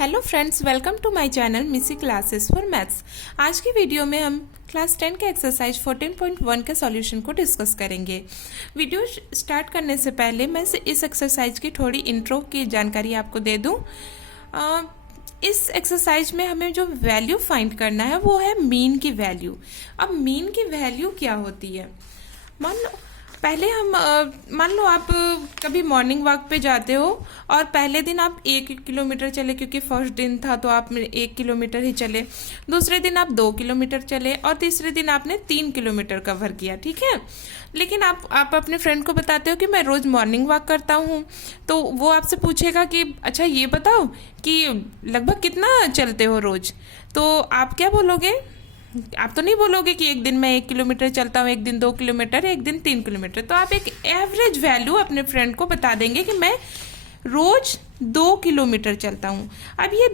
Hello friends, welcome to my channel मिसी classes for maths. आज की वीडियो में हम क्लास 10 के एक्सरसाइज 14.1 के सॉल्यूशन को डिस्कस करेंगे। वीडियो स्टार्ट करने से पहले मैं इस एक्सरसाइज की थोड़ी इंट्रो की जानकारी आपको दे दूं। इस एक्सरसाइज में हमें जो वैल्यू फाइंड करना है वो है मीन की वैल्यू। अब मीन की वैल्यू क्या होती है? मान लो आप कभी मॉर्निंग वॉक पे जाते हो और पहले दिन आप 1 किलोमीटर चले, क्योंकि फर्स्ट दिन था तो आप 1 किलोमीटर ही चले। दूसरे दिन आप 2 किलोमीटर चले और तीसरे दिन आपने 3 किलोमीटर कवर किया, ठीक है। लेकिन आप अपने फ्रेंड को बताते हो कि मैं रोज़ मॉर्निंग वॉक करता हूँ, तो वो आपसे पूछेगा कि अच्छा ये बताओ कि लगभग कितना चलते हो रोज़। तो आप क्या बोलोगे? आप तो नहीं बोलोगे कि एक दिन मैं 1 किलोमीटर चलता हूँ, एक दिन 2 किलोमीटर, एक दिन 3 किलोमीटर। तो आप एक एवरेज वैल्यू अपने फ्रेंड को बता देंगे कि मैं रोज 2 किलोमीटर चलता हूँ। अब ये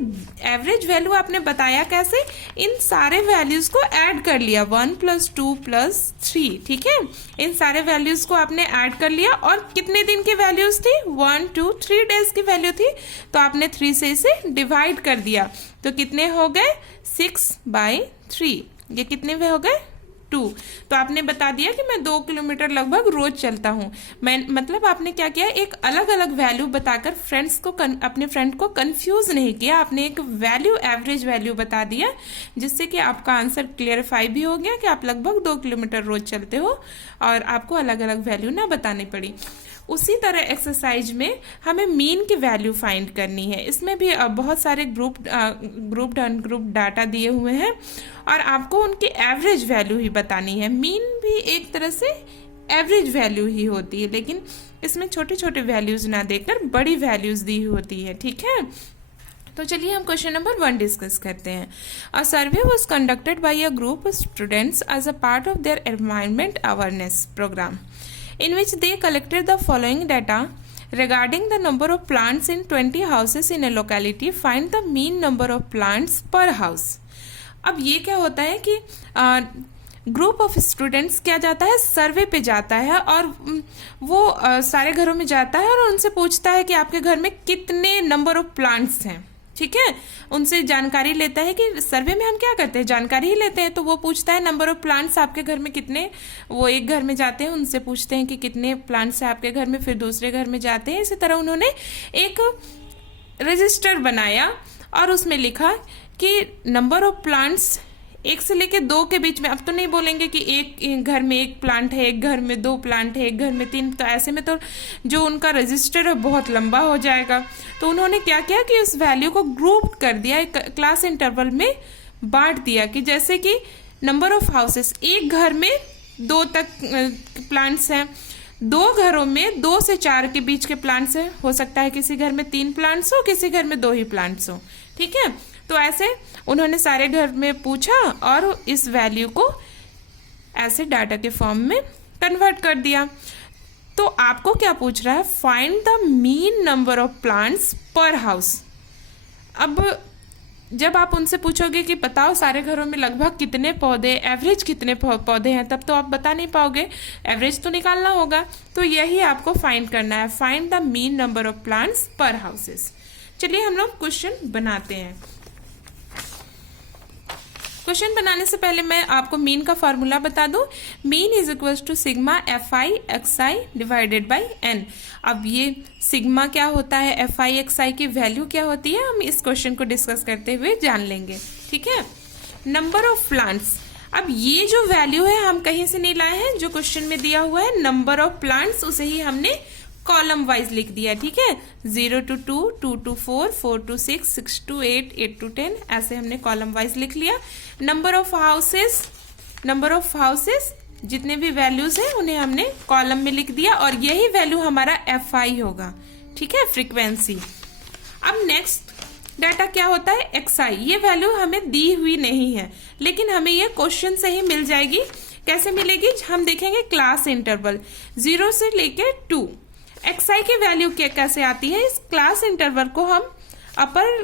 एवरेज वैल्यू आपने बताया कैसे? इन सारे वैल्यूज को ऐड कर लिया, 1 + 2 + 3, ठीक है। इन सारे वैल्यूज को आपने ऐड कर लिया और कितने दिन की वैल्यूज थी? 1, 2, 3 डेज की वैल्यू थी, तो आपने 3 से इसे डिवाइड कर दिया। तो कितने हो गए? 6/3। ये कितने में हो गए? 2। तो आपने बता दिया कि मैं 2 किलोमीटर लगभग रोज चलता हूँ। मतलब आपने क्या किया, एक अलग अलग वैल्यू बताकर अपने फ्रेंड को कंफ्यूज नहीं किया। आपने एक वैल्यू, एवरेज वैल्यू बता दिया, जिससे कि आपका आंसर क्लियरिफाई भी हो गया कि आप लगभग 2 किलोमीटर रोज चलते हो और आपको अलग अलग वैल्यू ना बतानी पड़ी। उसी तरह एक्सरसाइज में हमें मीन की वैल्यू फाइंड करनी है। इसमें भी बहुत सारे ग्रुप अनग्रुप डाटा दिए हुए हैं और आपको उनकी एवरेज वैल्यू ही बतानी है। मीन भी एक तरह से एवरेज वैल्यू ही होती है, लेकिन इसमें छोटे छोटे वैल्यूज ना देकर बड़ी वैल्यूज दी होती है, ठीक है। तो चलिए हम क्वेश्चन नंबर 1 डिस्कस करते हैं। A survey was conducted by a group of students as a part of their environment awareness programme, in which they collected the following data regarding the number of plants in 20 houses in a locality. Find the mean number of plants per house. अब ये क्या होता है कि group of students क्या जाता है, सर्वे पे जाता है और वो सारे घरों में जाता है और उनसे पूछता है कि आपके घर में कितने नंबर ऑफ प्लांट्स हैं, ठीक है। उनसे जानकारी लेता है कि सर्वे में हम क्या करते हैं, जानकारी ही लेते हैं। तो वो पूछता है नंबर ऑफ प्लांट्स आपके घर में कितने। वो एक घर में जाते हैं, उनसे पूछते हैं कि कितने प्लांट्स हैं आपके घर में, फिर दूसरे घर में जाते हैं। इसी तरह उन्होंने एक रजिस्टर बनाया और उसमें लिखा कि नंबर ऑफ प्लांट्स 1 से लेके 2 के बीच में। अब तो नहीं बोलेंगे कि एक घर में 1 प्लांट है, एक घर में 2 प्लांट है, एक घर में 3। तो ऐसे में तो जो उनका रजिस्टर है बहुत लंबा हो जाएगा। तो उन्होंने क्या किया कि इस वैल्यू को ग्रुप कर दिया, एक क्लास इंटरवल में बांट दिया। कि जैसे कि नंबर ऑफ हाउसेस, एक घर में 2 तक प्लांट्स हैं, 2 घरों में 2 से 4 के बीच के प्लांट्स हैं। हो सकता है किसी घर में 3 प्लांट्स हो, किसी घर में 2 ही प्लांट्स हो, ठीक है। तो ऐसे उन्होंने सारे घर में पूछा और इस वैल्यू को ऐसे डाटा के फॉर्म में कन्वर्ट कर दिया। तो आपको क्या पूछ रहा है? Find the mean number of plants पर हाउस। अब जब आप उनसे पूछोगे कि बताओ सारे घरों में लगभग कितने पौधे, एवरेज कितने पौधे हैं, तब तो आप बता नहीं पाओगे, एवरेज तो निकालना होगा। तो यही आपको फाइंड करना है, find the mean number of plants per houses. चलिए हम लोग क्वेश्चन बनाते हैं। क्वेश्चन बनाने से पहले मैं आपको मीन का फॉर्मूला बता दूं। Mean is equal to sigma fi xi divided by n। अब ये सिग्मा क्या होता है, fi xi की वैल्यू क्या होती है, हम इस क्वेश्चन को डिस्कस करते हुए जान लेंगे, ठीक है। नंबर ऑफ प्लांट्स, अब ये जो वैल्यू है हम कहीं से नहीं लाए हैं, जो क्वेश्चन में दिया हुआ है नंबर ऑफ प्लांट्स, उसे ही हमने कॉलम वाइज लिख दिया, ठीक है। 0 to 2, 2 to 4, 4 to 6, 6 to 8, 8 to 10, ऐसे हमने कॉलम वाइज लिख लिया। नंबर ऑफ हाउसेस जितने भी वैल्यूज हैं उन्हें हमने कॉलम में लिख दिया और यही वैल्यू हमारा fi होगा, ठीक है, फ्रीक्वेंसी। अब नेक्स्ट डाटा क्या होता है, xi। ये वैल्यू हमें दी हुई नहीं है, लेकिन हमें ये क्वेश्चन से ही मिल जाएगी। कैसे मिलेगी? हम देखेंगे क्लास इंटरवल 0 से लेके 2। xi की वैल्यू कैसे आती है? इस क्लास इंटरवल को हम लोअर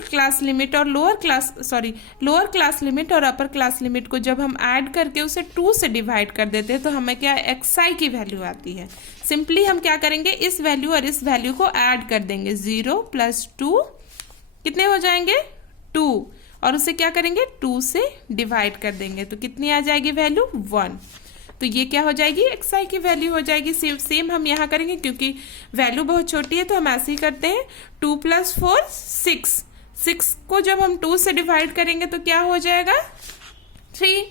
क्लास लिमिट और अपर क्लास लिमिट को जब हम ऐड करके उसे 2 से डिवाइड कर देते हैं तो हमें क्या xi की वैल्यू आती है। सिंपली हम क्या करेंगे, इस वैल्यू और इस वैल्यू को ऐड कर देंगे, 0 + 2 कितने हो जाएंगे 2, और उसे क्या करेंगे 2 से डिवाइड कर देंगे तो कितनी आ जाएगी वैल्यू 1। तो ये क्या हो जाएगी xi की वैल्यू हो जाएगी। सेम हम यहाँ करेंगे क्योंकि वैल्यू बहुत छोटी है तो हम ऐसे ही करते हैं। 2 + 4 6, 6 को जब हम 2 से डिवाइड करेंगे तो क्या हो जाएगा 3।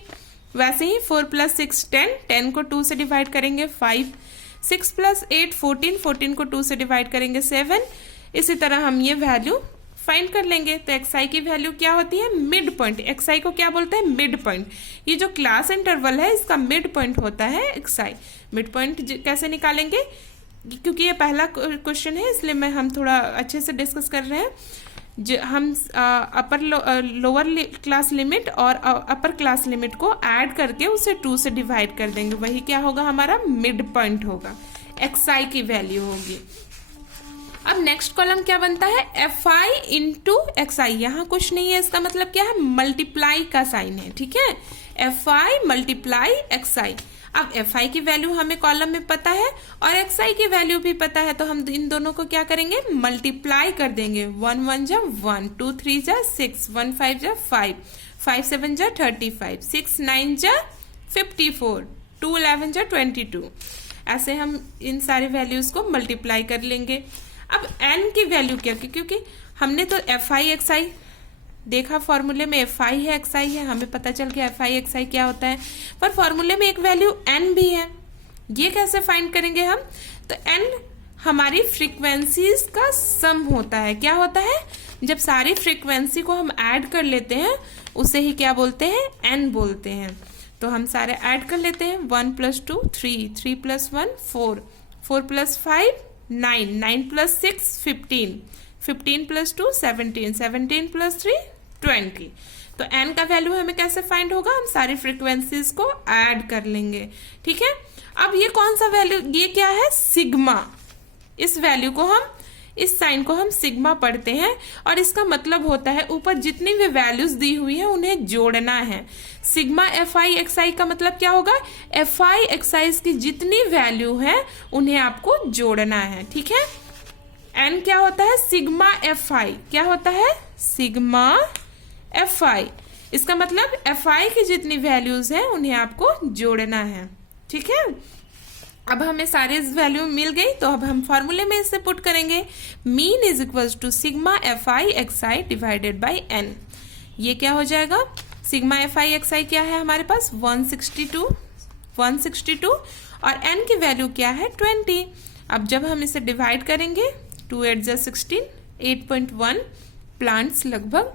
वैसे ही 4 + 6 10, 10 को 2 से डिवाइड करेंगे 5, 6 + 8 14, 14 को 2 से डिवाइड करेंगे 7। इसी तरह हम ये वैल्यू फाइंड कर लेंगे। तो xi की वैल्यू क्या होती है मिड पॉइंट। xi को क्या बोलते हैं मिड पॉइंट। ये जो क्लास इंटरवल है इसका मिड पॉइंट होता है xi। मिड पॉइंट कैसे निकालेंगे, क्योंकि ये पहला क्वेश्चन है इसलिए हम थोड़ा अच्छे से डिस्कस कर रहे हैं। हम अपर लोअर क्लास लिमिट और अपर क्लास लिमिट को ऐड करके उसे 2 से डिवाइड कर देंगे, वही क्या होगा हमारा मिड पॉइंट होगा, xi की वैल्यू होगी। अब नेक्स्ट कॉलम क्या बनता है fi इंटू xi। यहाँ कुछ नहीं है, इसका मतलब क्या है मल्टीप्लाई का साइन है, ठीक है। fi × xi। अब fi की वैल्यू हमें कॉलम में पता है और xi की वैल्यू भी पता है, तो हम इन दोनों को क्या करेंगे मल्टीप्लाई कर देंगे। 1 1 जा 1, 2 3 जा 6, 1 5 जा 5, 5 7 जा 35, 6 9 जा 54, 2 11 जा 22। ऐसे हम इन सारे वैल्यूज को मल्टीप्लाई कर लेंगे। अब n की वैल्यू क्या, क्योंकि हमने तो fi xi देखा, फॉर्मूले में fi है xi है, हमें पता चल गया fi xi क्या होता है, पर फॉर्मूले में एक वैल्यू n भी है। ये कैसे फाइंड करेंगे हम, तो n हमारी फ्रीक्वेंसीज का सम होता है। क्या होता है, जब सारी फ्रीक्वेंसी को हम ऐड कर लेते हैं उसे ही क्या बोलते हैं n बोलते हैं। तो हम सारे ऐड कर लेते हैं। 1 + 2 3, 3 + 1 4, 4 + 5 9, 9 + 6 15, 15 + 2 17, 17 + 3 20। तो n का वैल्यू हमें कैसे फाइंड होगा, हम सारी फ्रीक्वेंसीज को ऐड कर लेंगे, ठीक है। अब ये कौन सा वैल्यू, ये क्या है सिग्मा। इस वैल्यू को हम, इस साइन को हम सिग्मा पढ़ते हैं और इसका मतलब होता है ऊपर जितनी भी वैल्यूज दी हुई है उन्हें जोड़ना है। सिग्मा fi xi का मतलब क्या होगा, fi xi की जितनी वैल्यू है उन्हें आपको जोड़ना है, ठीक है। n क्या होता है सिग्मा fi, क्या होता है सिग्मा fi। इसका मतलब fi की जितनी वैल्यूज है उन्हें आपको जोड़ना है, ठीक है। अब हमें सारे वैल्यू मिल गई तो अब हम फॉर्मूले में इसे पुट करेंगे। Mean is equal to sigma fi xi divided by n। ये क्या हो जाएगा, सिग्मा fi xi क्या है हमारे पास 162 और n की वैल्यू क्या है 20। अब जब हम इसे डिवाइड करेंगे 2 8 जा 16, 8.1 प्लांट्स, लगभग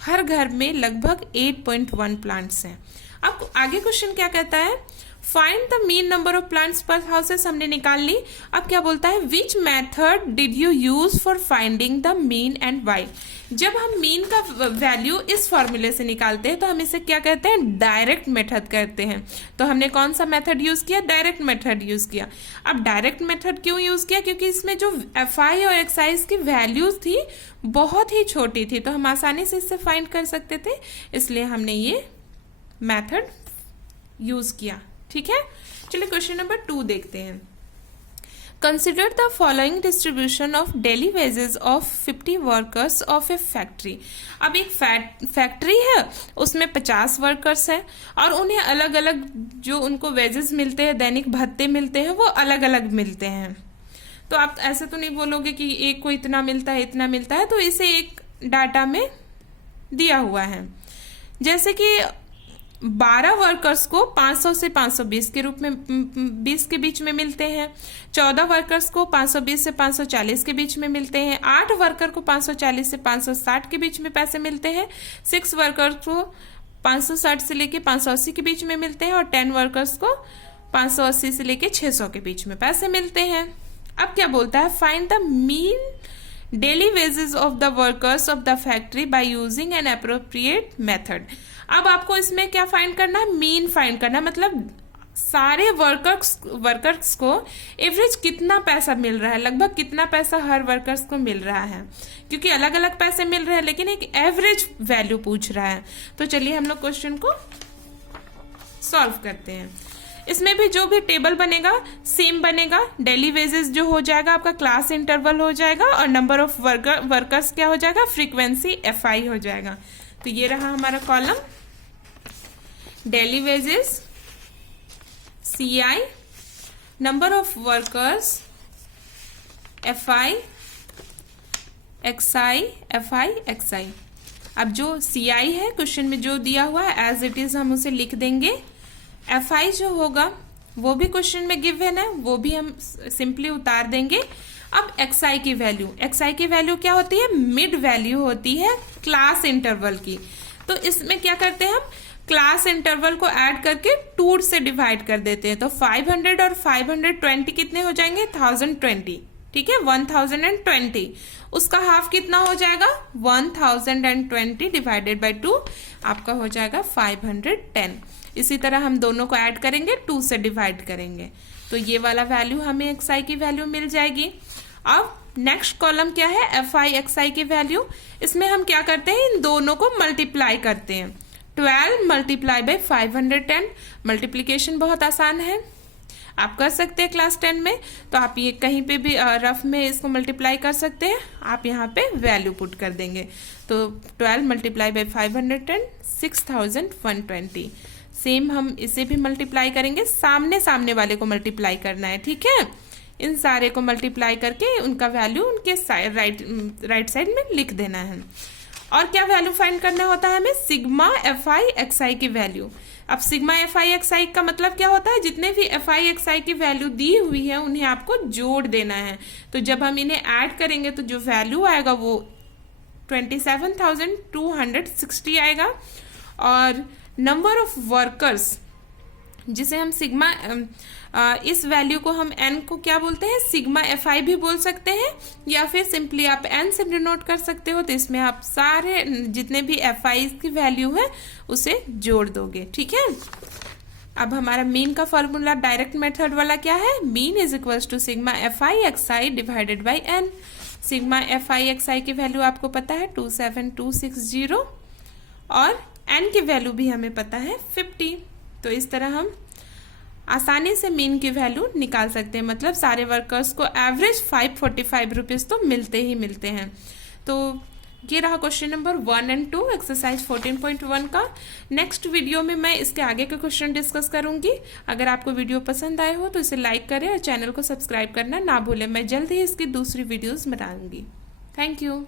हर घर में लगभग 8.1 प्लांट्स हैं। अब आगे क्वेश्चन क्या कहता है, find the mean number of plants per houses हमने निकाल ली। अब क्या बोलता है, which method did you use for finding the mean and why. जब हम मीन का वैल्यू इस फॉर्मूले से निकालते हैं तो हम इसे क्या कहते हैं डायरेक्ट मेथड कहते हैं। तो हमने कौन सा मेथड यूज किया, डायरेक्ट मेथड यूज किया। अब डायरेक्ट मेथड क्यों यूज किया, क्योंकि इसमें जो fi और xi की वैल्यूज थी बहुत ही छोटी थी तो हम आसानी से इससे फाइंड कर सकते थे, इसलिए हमने ये मेथड यूज किया, ठीक है। चलिए क्वेश्चन नंबर 2 देखते हैं। Consider the following distribution of daily wages of 50 workers of A factory. अब एक फैक्ट्री है उसमें 50 वर्कर्स हैं और उन्हें अलग अलग जो उनको वेजेस मिलते हैं, दैनिक भत्ते मिलते हैं, वो अलग अलग मिलते हैं। तो आप ऐसे तो नहीं बोलोगे कि एक को इतना मिलता है इतना मिलता है, तो इसे एक डाटा में दिया हुआ है। जैसे कि 12 वर्कर्स को 500 से 520 के रूप में 20 के बीच में मिलते हैं, 14 वर्कर्स को 520 से 540 के बीच में मिलते हैं, 8 वर्कर को 540 से 560 के बीच में पैसे मिलते हैं, 6 वर्कर्स को 560 से लेके 580 के बीच में मिलते हैं और 10 वर्कर्स को 580 से लेके 600 के बीच में पैसे मिलते हैं। अब क्या बोलता है, find the mean daily wages of the workers of the factory by using N appropriate method. अब आपको इसमें क्या फाइंड करना है, मीन फाइंड करना, मतलब सारे वर्कर्स को एवरेज कितना पैसा मिल रहा है, लगभग कितना पैसा हर वर्कर्स को मिल रहा है, क्योंकि अलग अलग पैसे मिल रहे हैं लेकिन एक एवरेज वैल्यू पूछ रहा है। तो चलिए हम लोग क्वेश्चन को सॉल्व करते हैं। इसमें भी जो भी टेबल बनेगा सेम बनेगा। डेली वेजेस जो हो जाएगा आपका क्लास इंटरवल हो जाएगा, और नंबर ऑफ वर्कर्स क्या हो जाएगा, फ्रीक्वेंसी FI हो जाएगा। तो ये रहा हमारा column, daily wages CI, number of workers FI XI FI XI। अब जो CI है क्वेश्चन में जो दिया हुआ है एज इट इज हम उसे लिख देंगे। FI जो होगा वो भी क्वेश्चन में गिवन है, वो भी हम सिंपली उतार देंगे। अब XI की वैल्यू क्या होती है, मिड वैल्यू होती है क्लास इंटरवल की। तो इसमें क्या करते हैं हम, क्लास इंटरवल को ऐड करके 2 से डिवाइड कर देते हैं। तो 500 और 520 कितने हो जाएंगे, 1020, ठीक है, 1020। उसका हाफ कितना हो जाएगा, 1020 डिवाइडेड बाय 2 आपका हो जाएगा 510। इसी तरह हम दोनों को ऐड करेंगे, 2 से डिवाइड करेंगे, तो ये वाला वैल्यू हमें XI की वैल्यू मिल जाएगी। अब नेक्स्ट कॉलम क्या है, FI XI की वैल्यू। इसमें हम क्या करते हैं, इन दोनों को मल्टीप्लाई करते हैं। 12 मल्टीप्लाई बाय 510, मल्टीप्लीकेशन बहुत आसान है, आप कर सकते हैं क्लास 10 में। तो आप ये कहीं पे भी रफ में इसको मल्टीप्लाई कर सकते हैं, आप यहाँ पे वैल्यू पुट कर देंगे। तो 12 मल्टीप्लाई बाय 510 6120। सेम हम इसे भी मल्टीप्लाई करेंगे, सामने वाले को मल्टीप्लाई करना है, ठीक है। इन सारे को मल्टीप्लाई करके उनका वैल्यू उनके राइट साइड में लिख देना है। और क्या वैल्यू फाइंड करना होता है हमें, सिग्मा FI XI की वैल्यू। अब सिग्मा FI XI का मतलब क्या होता है, जितने भी FI XI की वैल्यू दी हुई है उन्हें आपको जोड़ देना है। तो जब हम इन्हें ऐड करेंगे तो जो वैल्यू आएगा वो 27,260 आएगा। और नंबर ऑफ वर्कर्स जिसे हम सिग्मा इस वैल्यू को हम n को क्या बोलते हैं, सिग्मा FI भी बोल सकते हैं, या फिर सिंपली आप n से डिनोट कर सकते हो। तो इसमें आप सारे जितने भी FI की वैल्यू है उसे जोड़ दोगे, ठीक है। अब हमारा मीन का फॉर्मूला डायरेक्ट मेथड वाला क्या है, mean is equals to sigma FI XI divided by n। Sigma FI XI की वैल्यू आपको पता है 27260, और n की वैल्यू भी हमें पता है 50। तो इस तरह हम आसानी से मीन की वैल्यू निकाल सकते हैं। मतलब सारे वर्कर्स को एवरेज 545 रुपीज तो मिलते ही मिलते हैं। तो ये रहा क्वेश्चन नंबर 1 और 2 एक्सरसाइज 14.1 का। नेक्स्ट वीडियो में मैं इसके आगे के क्वेश्चन डिस्कस करूंगी। अगर आपको वीडियो पसंद आए हो तो इसे लाइक करें और चैनल को सब्सक्राइब करना ना भूलें। मैं जल्द ही इसकी दूसरी वीडियोस बनाऊंगी। Thank you.